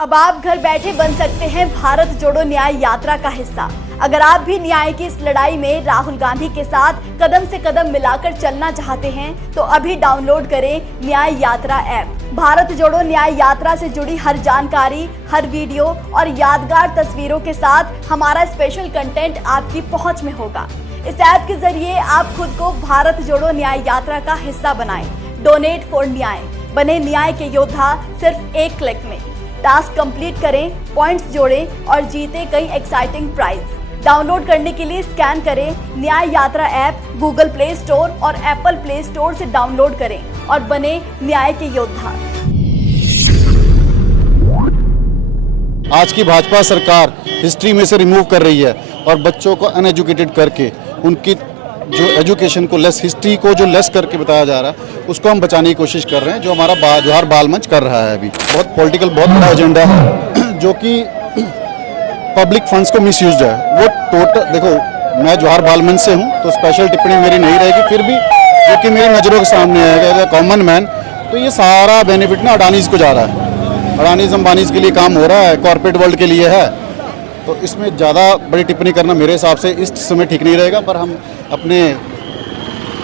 अब आप घर बैठे बन सकते हैं भारत जोड़ो न्याय यात्रा का हिस्सा। अगर आप भी न्याय की इस लड़ाई में राहुल गांधी के साथ कदम से कदम मिलाकर चलना चाहते हैं तो अभी डाउनलोड करें न्याय यात्रा ऐप। भारत जोड़ो न्याय यात्रा से जुड़ी हर जानकारी, हर वीडियो और यादगार तस्वीरों के साथ हमारा स्पेशल कंटेंट आपकी पहुंच में होगा। इस ऐप के जरिए आप खुद को भारत जोड़ो न्याय यात्रा का हिस्सा बनाएं। डोनेट फॉर न्याय, बने न्याय के योद्धा सिर्फ एक क्लिक में। टास्क कंप्लीट करें, पॉइंट्स जोड़ें और जीते कई एक्साइटिंग प्राइज। डाउनलोड करने के लिए स्कैन करें न्याय यात्रा ऐप, गूगल प्ले स्टोर और एप्पल प्ले स्टोर से डाउनलोड करें और बने न्याय के योद्धा। आज की भाजपा सरकार हिस्ट्री में से रिमूव कर रही है और बच्चों को अनएजुकेटेड करके उनकी जो एजुकेशन को लेस, हिस्ट्री को जो लेस करके बताया जा रहा है उसको हम बचाने की कोशिश कर रहे हैं, जो हमारा जोहार बाल मंच कर रहा है। अभी बहुत पॉलिटिकल बहुत बड़ा एजेंडा है जो कि पब्लिक फंड्स को मिसयूज है। वो टोटल देखो, मैं जोहार बाल मंच से हूँ तो स्पेशल टिप्पणी मेरी नहीं रहेगी, फिर भी जो कि मेरी नज़रों के सामने है एज ए कॉमन मैन, तो ये सारा बेनिफिट ना अडानीज को जा रहा है। अडानीज अंबानीज के लिए काम हो रहा है, कॉर्पोरेट वर्ल्ड के लिए है, तो इसमें ज़्यादा बड़ी टिप्पणी करना मेरे हिसाब से इस समय ठीक नहीं रहेगा। पर हम अपने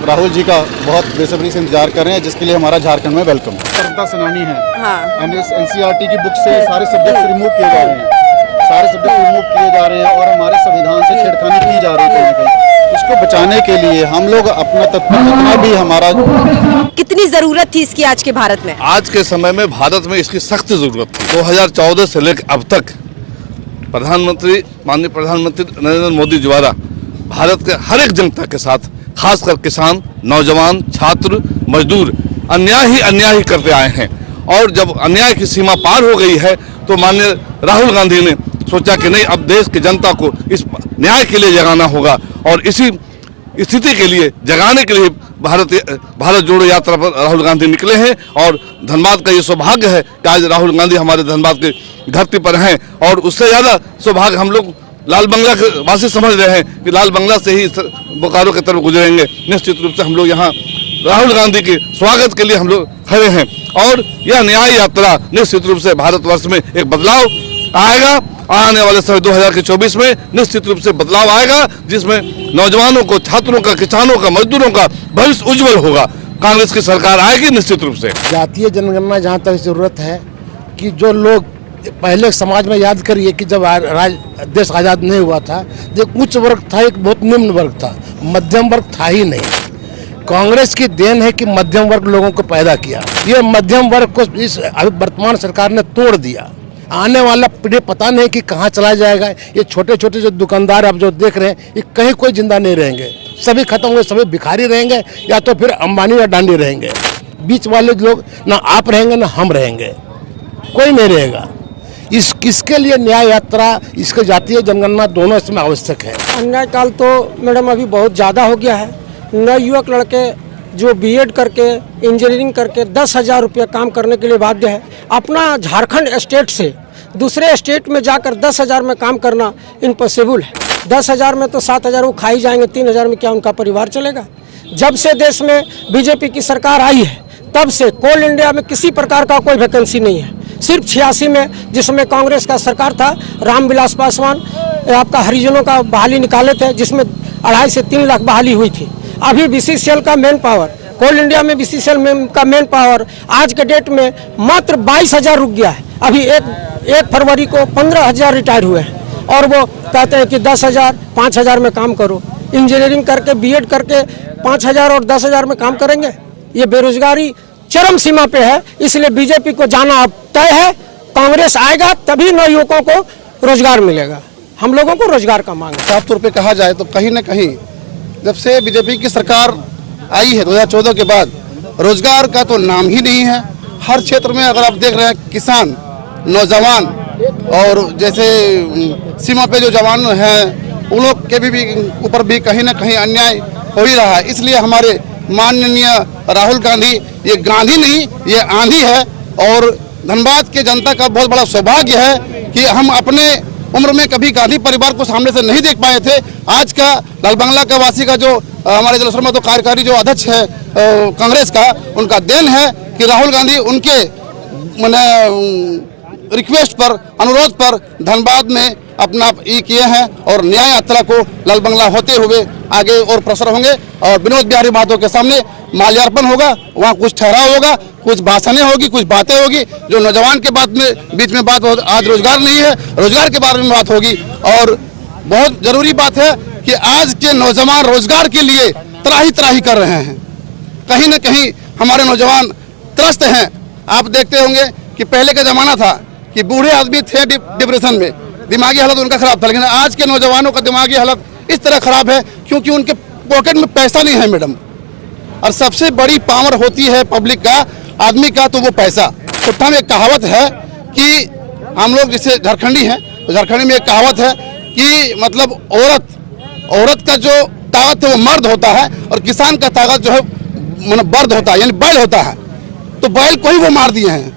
राहुल जी का बहुत बेसब्री से इंतजार कर रहे हैं, जिसके लिए हमारा झारखंड में वेलकम। स्वतंत्रता सेनानी है, एनसीईआरटी की बुक से सारे सब्जेक्ट रिमूव किए जा रहे हैं, सारे सब्जेक्ट रिमूव किए जा रहे हैं और हमारे संविधान से छेड़खानी की जा रही है कहीं। इसको बचाने के लिए हम लोग अपना तत्पर भी हमारा। कितनी जरूरत थी इसकी आज के भारत में? आज के समय में भारत में इसकी सख्त जरूरत थी। 2014 से लेकर अब तक माननीय प्रधानमंत्री नरेंद्र मोदी द्वारा भारत के हर एक जनता के साथ, खासकर किसान, नौजवान, छात्र, मजदूर अन्याय ही करते आए हैं। और जब अन्याय की सीमा पार हो गई है तो माननीय राहुल गांधी ने सोचा कि नहीं, अब देश की जनता को इस न्याय के लिए जगाना होगा और इसी स्थिति के लिए जगाने के लिए भारत जोड़ो यात्रा पर राहुल गांधी निकले हैं। और धनबाद का ये सौभाग्य है कि आज राहुल गांधी हमारे धनबाद के धरती पर हैं, और उससे ज़्यादा सौभाग्य हम लोग लाल बंगला के वासी समझ रहे हैं कि लाल बंगला से ही बोकारो की तरफ गुजरेंगे। निश्चित रूप से हम लोग यहाँ राहुल गांधी के स्वागत के लिए हम लोग खड़े हैं और यह न्याय यात्रा निश्चित रूप से भारतवर्ष में एक बदलाव आएगा। आने वाले समय 2024 में निश्चित रूप से बदलाव आएगा, जिसमें नौजवानों को, छात्रों का, किसानों का, मजदूरों का भविष्य उज्जवल होगा। कांग्रेस की सरकार आएगी निश्चित रूप से। जातीय जनगणना जहाँ तक जरूरत है कि जो लोग पहले समाज में, याद करिए कि जब देश आज़ाद नहीं हुआ था, एक उच्च वर्ग था, एक बहुत निम्न वर्ग था, मध्यम वर्ग था ही नहीं। कांग्रेस की देन है कि मध्यम वर्ग लोगों को पैदा किया। ये मध्यम वर्ग को इस वर्तमान सरकार ने तोड़ दिया। आने वाला पीढ़ी पता नहीं कि कहाँ चला जाएगा। ये छोटे छोटे जो दुकानदार आप जो देख रहे हैं, ये कहीं कोई जिंदा नहीं रहेंगे, सभी खत्म हुए, सभी भिखारी रहेंगे या तो फिर अंबानी या डांडी रहेंगे। बीच वाले लोग ना आप रहेंगे ना हम रहेंगे, कोई नहीं रहेगा। किसके लिए न्याय यात्रा, इसके जातीय जनगणना दोनों इसमें आवश्यक है। अन्याय काल तो मैडम अभी बहुत ज़्यादा हो गया है। नए युवक लड़के जो बीएड करके, इंजीनियरिंग करके 10,000 रुपया काम करने के लिए बाध्य है। अपना झारखंड स्टेट से दूसरे स्टेट में जाकर 10,000 में काम करना इम्पॉसिबल है। 10,000 में तो 7,000 वो खाई जाएंगे, 3,000 में क्या उनका परिवार चलेगा? जब से देश में बीजेपी की सरकार आई है तब से कोल इंडिया में किसी प्रकार का कोई वैकेंसी नहीं है। सिर्फ 86 में, जिसमें कांग्रेस का सरकार था, रामविलास पासवान आपका हरिजनों का बहाली निकाले थे, जिसमें 2.5 से 3 लाख बहाली हुई थी। अभी बीसीसीएल का मेन पावर, कोल इंडिया में बीसीसीएल का मेन पावर आज के डेट में मात्र 22,000 रुक गया है। अभी 1 फरवरी को 15,000 रिटायर हुए हैं और वो कहते हैं कि 10,000, 5,000 में काम करो। इंजीनियरिंग करके, बीएड करके 5,000 और 10,000 में काम करेंगे? ये बेरोजगारी चरम सीमा पे है। इसलिए बीजेपी को जाना अब तय है। कांग्रेस आएगा तभी नौ युवकों को रोजगार मिलेगा। हम लोगों को रोजगार का मांग है। साफ तौर पे कहा जाए तो कहीं ना कहीं जब से बीजेपी की सरकार आई है 2014 के बाद, रोजगार का तो नाम ही नहीं है। हर क्षेत्र में अगर आप देख रहे हैं, किसान, नौजवान और जैसे सीमा पे जो जवान हैं, उन लोग के भी ऊपर भी कहीं ना कहीं अन्याय हो ही रहा है। इसलिए हमारे माननीय राहुल गांधी, ये गांधी नहीं, ये आंधी है। और धनबाद के जनता का बहुत बड़ा सौभाग्य है कि हम अपने उम्र में कभी गांधी परिवार को सामने से नहीं देख पाए थे। आज का लाल बंगला का वासी का जो हमारे जलसर में तो कार्यकारी जो अध्यक्ष है कांग्रेस का, उनका देन है कि राहुल गांधी उनके रिक्वेस्ट पर, अनुरोध पर धनबाद में अपना ये किए हैं और न्याय यात्रा को लाल बंगला होते हुए आगे और प्रसर होंगे और विनोद बिहारी महतो के सामने माल्यार्पण होगा। वहाँ कुछ ठहराव होगा, कुछ भाषणें होगी, कुछ बातें होगी। जो नौजवान के बीच में बात हो, आज रोजगार नहीं है, रोजगार के बारे में बात होगी। और बहुत जरूरी बात है कि आज के नौजवान रोजगार के लिए त्राही कर रहे हैं। कहीं न कहीं हमारे नौजवान त्रस्त हैं। आप देखते होंगे कि पहले का जमाना था कि बूढ़े आदमी थे डिप्रेशन में, दिमागी हालत उनका खराब था, लेकिन आज के नौजवानों का दिमागी हालत इस तरह खराब है क्योंकि उनके पॉकेट में पैसा नहीं है मैडम। और सबसे बड़ी पावर होती है पब्लिक का, आदमी का, तो वो पैसा। कुट्ठा में एक कहावत है कि हम लोग जैसे झारखंडी हैं, तो झारखंडी में एक कहावत है कि मतलब औरत का जो ताकत है वो मर्द होता है और किसान का ताकत जो है मतलब बर्द होता है, यानी बैल होता है। तो बैल को ही वो मार दिए हैं।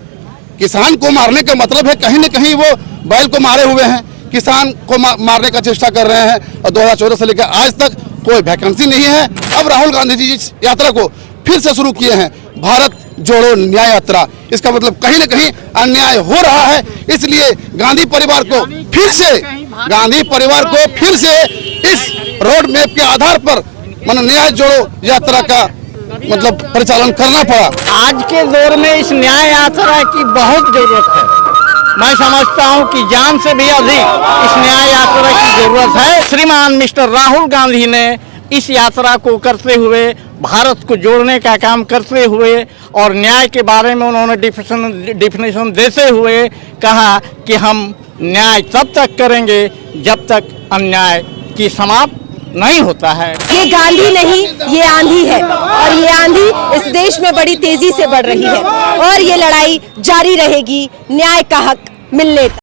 किसान को मारने का मतलब है कहीं न कहीं वो बैल को मारे हुए हैं, किसान को मारने का चेष्टा कर रहे हैं। और 2014 से लेकर आज तक कोई वैकेंसी नहीं है। अब राहुल गांधी जी इस यात्रा को फिर से शुरू किए हैं, भारत जोड़ो न्याय यात्रा। इसका मतलब कहीं न कहीं अन्याय हो रहा है, इसलिए गांधी परिवार को फिर से इस रोड मैप के आधार पर न्याय जोड़ो यात्रा का मतलब परिचालन करना पड़ा। आज के दौर में इस न्याय यात्रा की बहुत जरूरत है। मैं समझता हूं कि जान से भी अधिक इस न्याय यात्रा की जरूरत है। श्रीमान मिस्टर राहुल गांधी ने इस यात्रा को करते हुए, भारत को जोड़ने का काम करते हुए और न्याय के बारे में उन्होंने डिफिनेशन देते हुए कहा कि हम न्याय तब तक करेंगे जब तक अन्याय की समाप्त नहीं होता है। ये गांधी नहीं, ये आंधी है और ये आंधी इस देश में बड़ी तेजी से बढ़ रही है और ये लड़ाई जारी रहेगी न्याय का हक मिलने तक।